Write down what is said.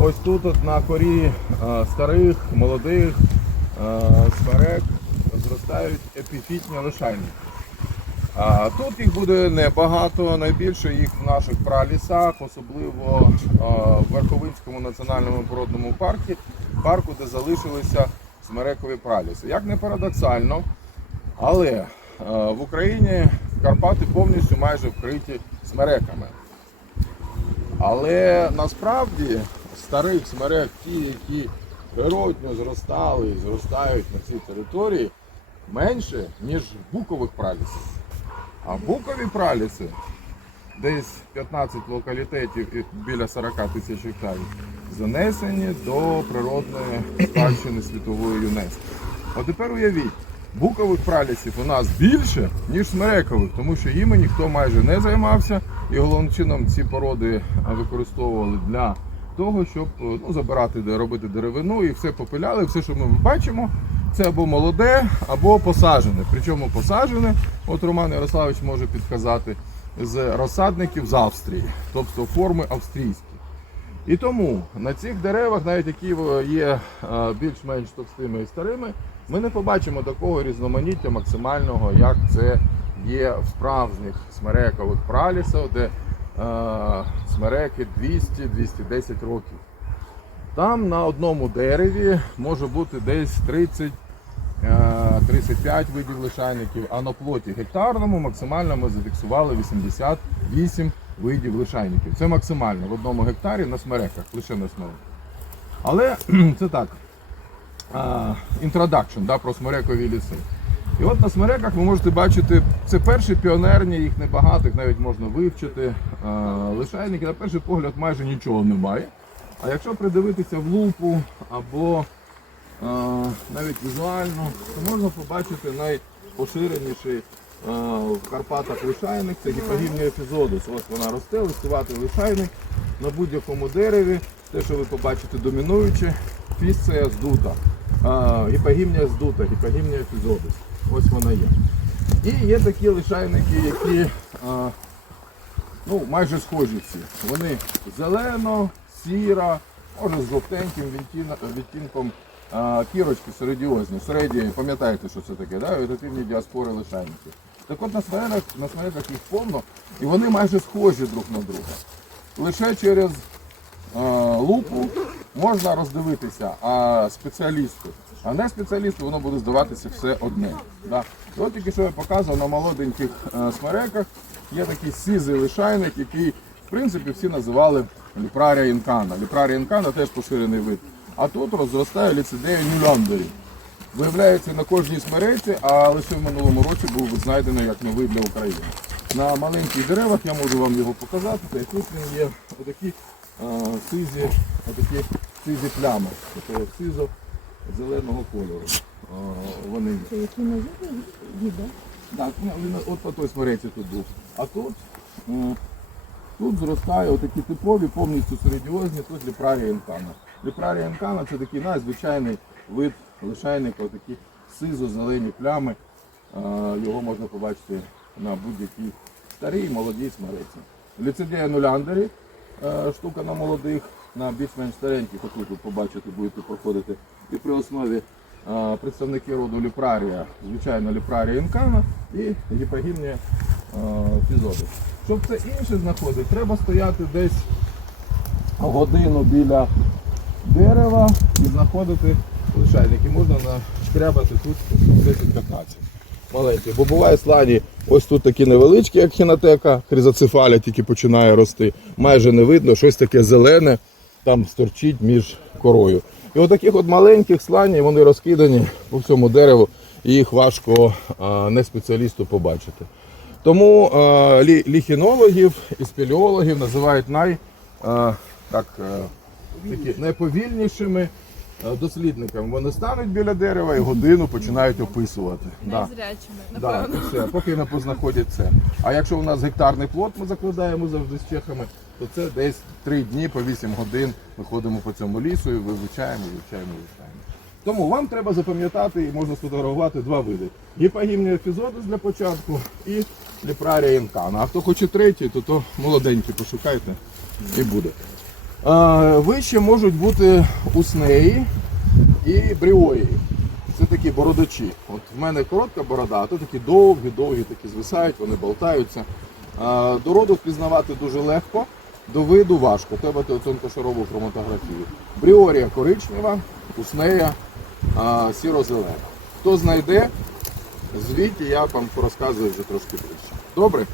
ось тут от на корі е, старих, молодих е, зростають епіфітні лишайники. Тут їх буде небагато, найбільше їх в наших пралісах, особливо в Верховинському національному природному парку, парку, де залишилися смерекові праліси. Як не парадоксально, але в Україні Карпати повністю майже вкриті смереками. Але насправді старих смерек, ті, які природньо зростали і зростають на цій території, менше, ніж букових пралісів. А букові праліси десь 15 локалітетів біля 40 тисяч гектарів занесені до природної спадщини світової ЮНЕСКО. От тепер уявіть, букових пралісів у нас більше, ніж смерекових, тому що їми ніхто майже не займався. І головним чином ці породи використовували для того, щоб е, ну, забирати, робити деревину і все попиляли. Все, що ми бачимо, це або молоде, або посаджене. Причому посаджене, от Роман Ярославович може підказати, з розсадників з Австрії, тобто форми австрійські. І тому на цих деревах, навіть які е, є е, більш-менш товстими і старими, ми не побачимо такого різноманіття максимального, як це є в справжніх смерекових пралісах, де смереки 200-210 років. Там на одному дереві може бути десь 30 е, 35 видів лишайників, а на плоті гектарному максимально ми зафіксували 88 видів лишайників. Це максимально в одному гектарі на смереках, лише на смереках. Але це так. Інтродакшн да, про смерекові ліси. І от на смереках ви можете бачити, це перші піонерні, їх небагато, їх навіть можна вивчити. А, лишайники, на перший погляд, майже нічого немає. А якщо придивитися в лупу або а, навіть візуально, то можна побачити найпоширеніший а, в Карпатах лишайник, це гіпогімнія епізодус. Ось вона росте, листуватий лишайник на будь-якому дереві. Те, що ви побачите домінуюче, фісція здута. Гіпогімнія здута, гіпогімнія епізодус. Ось вона є. І є такі лишайники, які а, ну, майже схожі всі. Вони зелено, сіра, може з жовтеньким відтінком а, кірочки середіозні. Середі, пам'ятаєте, що це таке, да? вегетативні діаспори лишайників. Так от на смереках, на їх повно, і вони майже схожі друг на друга. Лише через лупу можна роздивитися, а спеціалісту. А не спеціалісту воно буде здаватися все одне. Да? От тільки що я показував на молоденьких е, смереках є такий сизий лишайник, який в принципі всі називали ліпрарія інкана. Ліпрарія інкана теж поширений вид. А тут розростає ліцидея нюляндері. Виявляється на кожній смереці, а лише в минулому році був знайдений як новий для України. На маленьких деревах я можу вам його показати. Та тут він є отакі сизі, отакі сизі плями, такого сизо зеленого кольору. А, вони. Це які нові відео? Так, ну, він от по той смереці тут був. А тут, м, тут зростає отакі типові, повністю середіозні, тут ліпрарія інкана. Ліпрарія інкана це такий надзвичайний вид лишайника, отакі сизо-зелені плями. А, Його можна побачити на будь-якій старій молодій смереці. Ліцидея нуляндері, е, штука на молодих, на більш-менш стареньких, отут ви побачите, будете проходити. І при основі е, представники роду ліпрарія, звичайно, ліпрарія інкана і гіпогімнія фізоди. Щоб це інше знаходити, треба стояти десь годину біля дерева і знаходити лишайники. Можна нашкрябати тут 10-15 маленькі. Бо буває слані, ось тут такі невеличкі, як хінотека, хризоцефаля тільки починає рости. Майже не видно, щось таке зелене там сторчить між корою. І отаких от маленьких слані вони розкидані по всьому дереву, і їх важко а, не спеціалісту побачити. Тому а, лі, ліхінологів і спелеологів називають най, а, так, е, такі найповільнішими дослідниками. Вони стануть біля дерева і годину починають описувати. Да. Незрячими, Да, напевно. все, поки не познаходять це. А якщо у нас гектарний плод, ми закладаємо завжди з чехами, то це десь 3 дні по 8 годин ми ходимо по цьому лісу і вивчаємо, вивчаємо, вивчаємо. Тому вам треба запам'ятати і можна сфотографувати два види. Гіпогімнія епізодус для початку і ліпрарія інкана. А хто хоче третій, то то молоденький пошукайте і буде. Вище можуть бути уснеї і бріої. Це такі бородачі. От в мене коротка борода, а то такі довгі, довгі, такі звисають, вони болтаються. До роду впізнавати дуже легко, до виду важко. Треба тонкошарову хроматографію. Бріорія коричнева, уснея сіро-зелена. Хто знайде, звідти я вам порозказую вже трошки більше. Добре?